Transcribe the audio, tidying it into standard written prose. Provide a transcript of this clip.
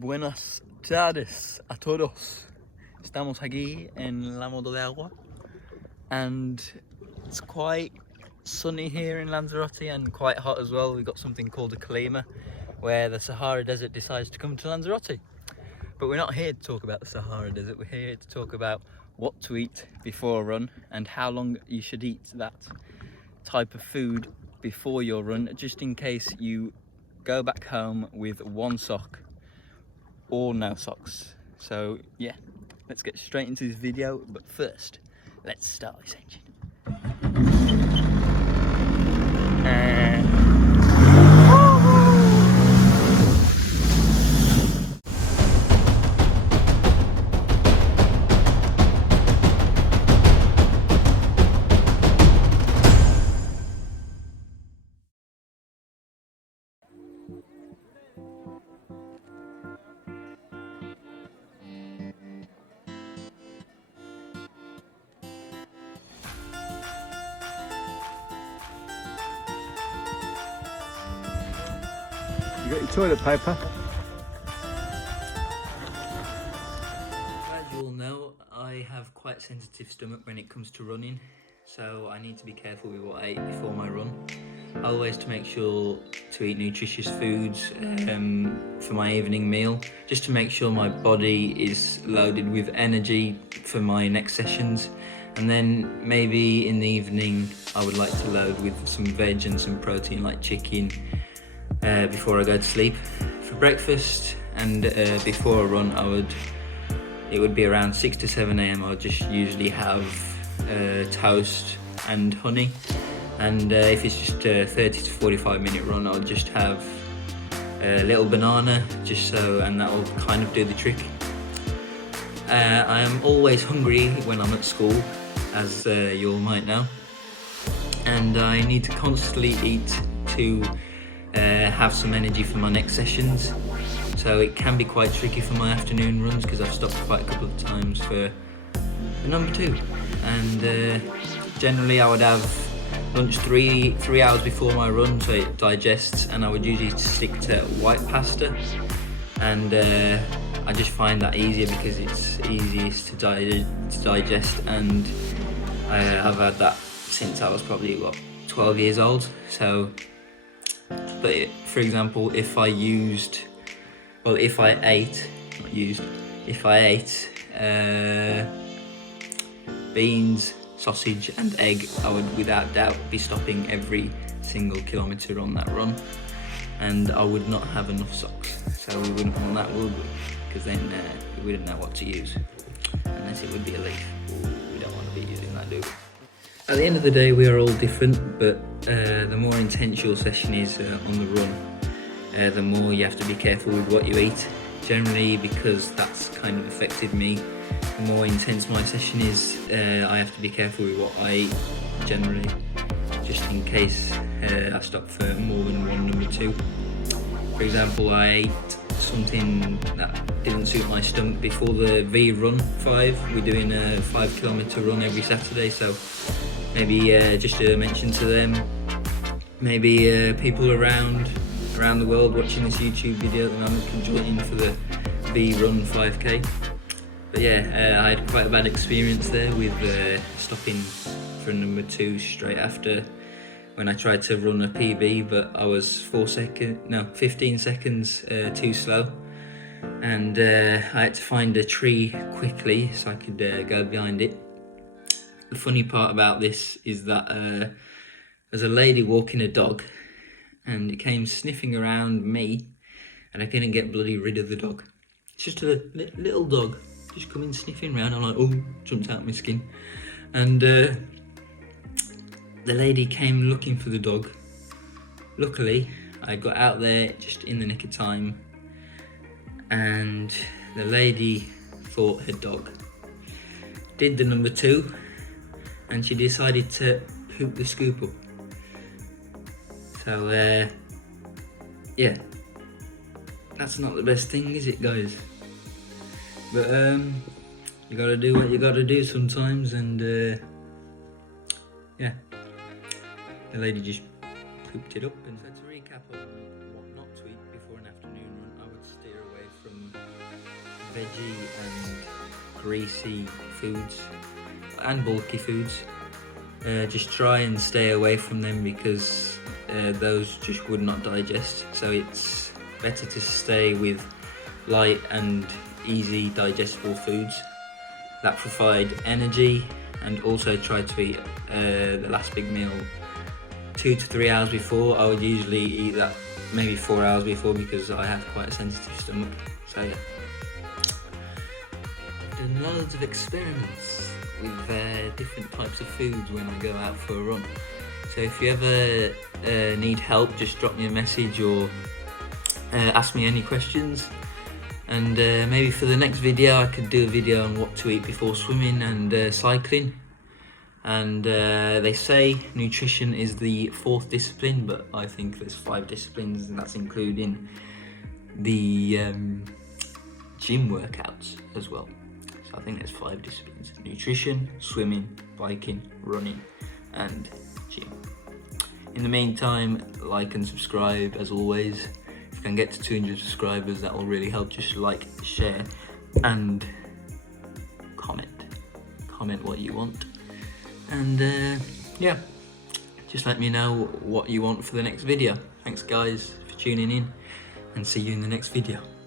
Buenas tardes a todos. Estamos aquí en La Moto de Agua and it's quite sunny here in Lanzarote and quite hot as well. We've got something called a Kalima where the Sahara Desert decides to come to Lanzarote. But we're not here to talk about the Sahara Desert, we're here to talk about what to eat before a run and how long you should eat that type of food before your run, just in case you go back home with one sock or no socks. So yeah, let's get straight into this video, but first let's start this engine. You got your toilet paper? As you all know, I have quite a sensitive stomach when it comes to running, so I need to be careful with what I eat before my run. I always to make sure to eat nutritious foods for my evening meal, just to make sure my body is loaded with energy for my next sessions. And then maybe in the evening I would like to load with some veg and some protein like chicken before I go to sleep. For breakfast and before a run, it would be around 6 to 7 a.m. I would just usually have toast and honey. And if it's just a 30 to 45 minute run, I'll just have a little banana, and that will kind of do the trick. I am always hungry when I'm at school, as you all might know, and I need to constantly eat to have some energy for my next sessions. So it can be quite tricky for my afternoon runs because I've stopped quite a couple of times for number 2. And generally I would have lunch three hours before my run so it digests, and I would usually stick to white pasta, and I just find that easier because it's easiest to digest, and I've had that since I was probably 12 years old. So for example, if I ate beans, sausage and egg, I would without doubt be stopping every single kilometre on that run, and I would not have enough socks. So we wouldn't want that, would we? Because then we wouldn't know what to use, unless it would be a leaf. We don't want to be using that, do we? At the end of the day, we are all different, but the more intense your session is on the run, the more you have to be careful with what you eat. Generally, because that's kind of affected me, the more intense my session is, I have to be careful with what I eat generally, just in case I stop for more than one number 2. For example, I ate something that didn't suit my stomach before the V Run 5. We're doing a 5 kilometre run every Saturday, so maybe just a mention to them, maybe people around the world watching this YouTube video at the moment can join in for the V Run 5k. But yeah, I had quite a bad experience there with stopping for number 2 straight after when I tried to run a PB, but I was 15 seconds too slow, and I had to find a tree quickly so I could go behind it. The funny part about this is that there's a lady walking a dog, and it came sniffing around me, and I couldn't get bloody rid of the dog. It's just a little dog, just coming sniffing around. I'm like, oh, jumped out my skin. And the lady came looking for the dog. Luckily, I got out there just in the nick of time, and the lady thought her dog did the number 2, and she decided to poop the scoop up. So yeah, that's not the best thing, is it, guys? But you gotta do what you gotta do sometimes, and yeah, the lady just pooped it up. And so to recap on what not to eat before an afternoon run, I would steer away from veggie and greasy foods and bulky foods. Just try and stay away from them because those just would not digest. So it's better to stay with light and easy digestible foods that provide energy, and also try to eat the last big meal 2 to 3 hours before. I would usually eat that maybe 4 hours before because I have quite a sensitive stomach. So yeah, done loads of experiments with different types of foods when I go out for a run. So if you ever need help, just drop me a message or ask me any questions. And maybe for the next video I could do a video on what to eat before swimming and cycling. And they say nutrition is the 4th discipline, but I think there's 5 disciplines, and that's including the gym workouts as well. So I think there's 5 disciplines: nutrition, swimming, biking, running, and gym. In the meantime, like and subscribe as always. If you can get to 200 subscribers, that will really help. Just like, share, and comment what you want. And yeah, just let me know what you want for the next video. Thanks guys for tuning in, and see you in the next video.